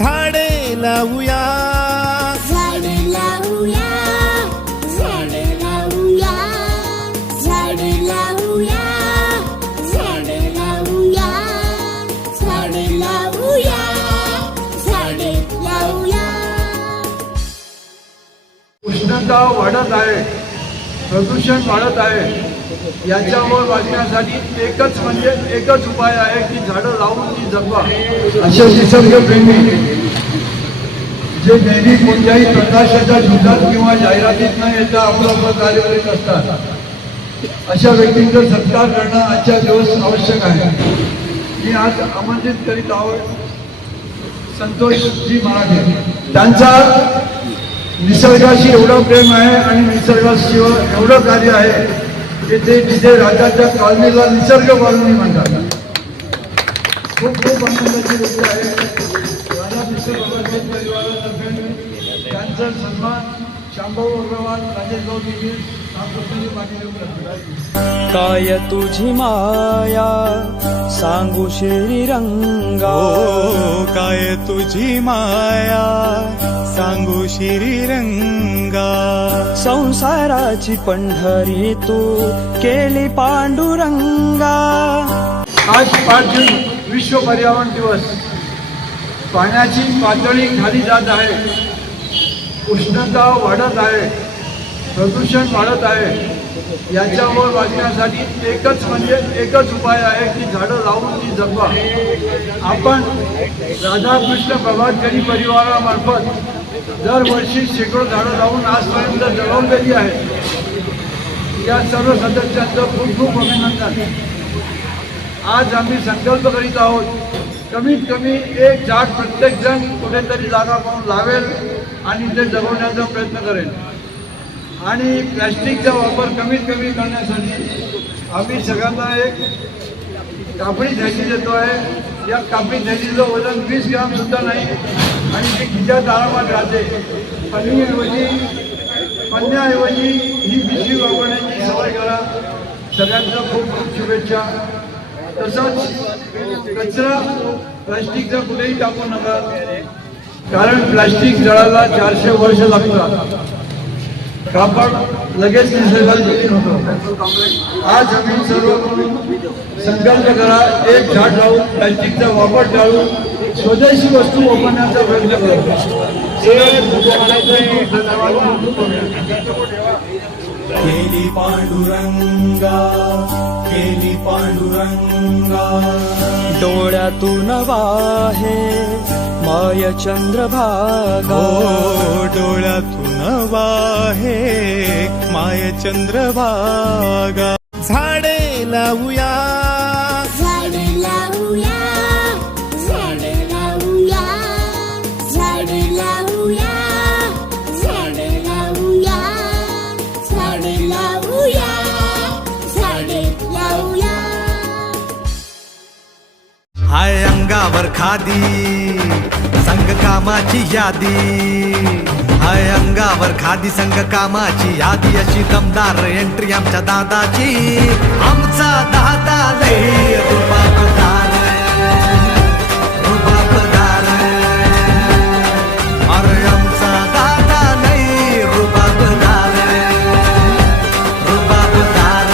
झाडे लावूया, झाडे लावूया, झाडे लावूया, झाडे लावूया, झाडे लावूया, झाडे लावूया, झाडे लावूया. उष्णता वाढत आहे, प्रदूषण वाढत आहे. याच्यावर वाचण्यासाठी एकच उपाय आहे की झाडं लावून ती जगवा. असे निसर्गप्रेमी जे नेहमी कोणत्याही प्रकाशाच्या झुजात किंवा जाहिरातीत न येता आपलं कार्य करीत असतात, अशा व्यक्तींचा सत्कार करणं आजच्या दिवस आवश्यक आहे. मी आज आमंत्रित करीत आहोत संतोषजी मराठे. त्यांचा निसर्गाशी एवढं प्रेम आहे आणि निसर्गाशिवाय एवढं कार्य आहे की ते तिथे राजाच्या कॉलनीला निसर्ग कॉलनी म्हणतात. खूप खूप आनंदाची गोष्ट आहे. राजा कृष्ण बाबासाहेब परिवारातर्फे त्यांचा सन्मान शांभाऊ अग्रवाल, राजेश भाऊ दिघे, रामकृष्णजी पाटील करतात. काय तुझी माया सांगू श्रीरंगा, काय तुझी माया सांगू श्रीरंगा. संसाराची पंढरी तू केली पांडुरंगा. आज 5 जून विश्व पर्यावरण दिवस. पाण्याची पातळी खाली जात आहे, उष्णता वाढत आहे, प्रदूषण वाढत आहे. याच्यावर वाचण्यासाठी एकच उपाय आहे की झाडं लावून ती जगवा. आपण राधाकृष्ण प्रभातकरी परिवारामार्फत दरवर्षी शेकडो झाडं लावून आजपर्यंत जगवलेली आहेत. या सर्व सदस्यांचं खूप खूप अभिनंदन. आज आम्ही संकल्प करीत आहोत, कमीत कमी एक झाड प्रत्येक जण कुठेतरी जागा पाहून लावेल आणि ते जगवण्याचा प्रयत्न करेल. आणि प्लॅस्टिकचा वापर कमीत कमी करण्यासाठी आम्ही सगळ्यांना एक कापडी थैली देतो आहे. या कापडी थैलीचं वजन 20 ग्राम सुद्धा नाही आणि ती खिशात आरामात राहते. पन्न्याऐवजी ही पिशवी वापरण्याची सवय करा. सगळ्यांना खूप खूप शुभेच्छा. तसंच कचरा प्लास्टिकचा कुठेही टाकू नका, कारण प्लास्टिक जळायला 400 वर्ष लागतात. कापड लगेच निसर्गात विलीन होतो. आज आम्ही सर्व संकल्प करा, एक झाड लावून प्लास्टिकचा वापर टाळून स्वदेशी वस्तू वापरण्याचा प्रयत्न करू. केली पांडुरंगा, केली पांडुरंगा. डोळ्यातून वाहे माय चंद्रभागा, डोळ्यातून वाहे माय चंद्रभागा. झाडे लावूया, झाडे लावूया, झाडे लावूया, झाडे लावूया, झाडे लावूया, झाडे लावूया, झाडे लावूया. हाय अंगावर खादी संग कामाची यादी, हाय अंगावर खादी संग कामाची यादी. अशी दमदार एंट्री आमच्या दादाची. आमचा दादा लई रुबाबदार, रुबाबदार. अरे आमचा दादा लई रुबाबदार, रुबाबदार.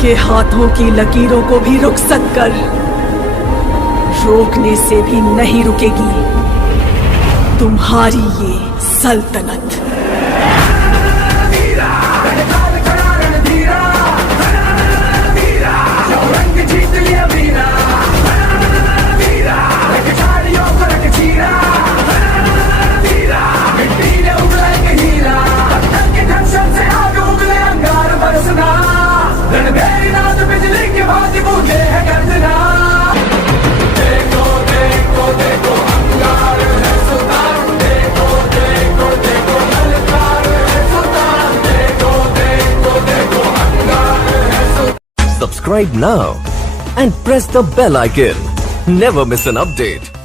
के हाथों की लकीरों को भी रुखसत कर, रोकने से भी नहीं रुकेगी तुम्हारी ये सल्तनत. देखो देखो देखो अंगार है सुल्तान, देखो देखो Subscribe now and press the bell icon. Never miss an update.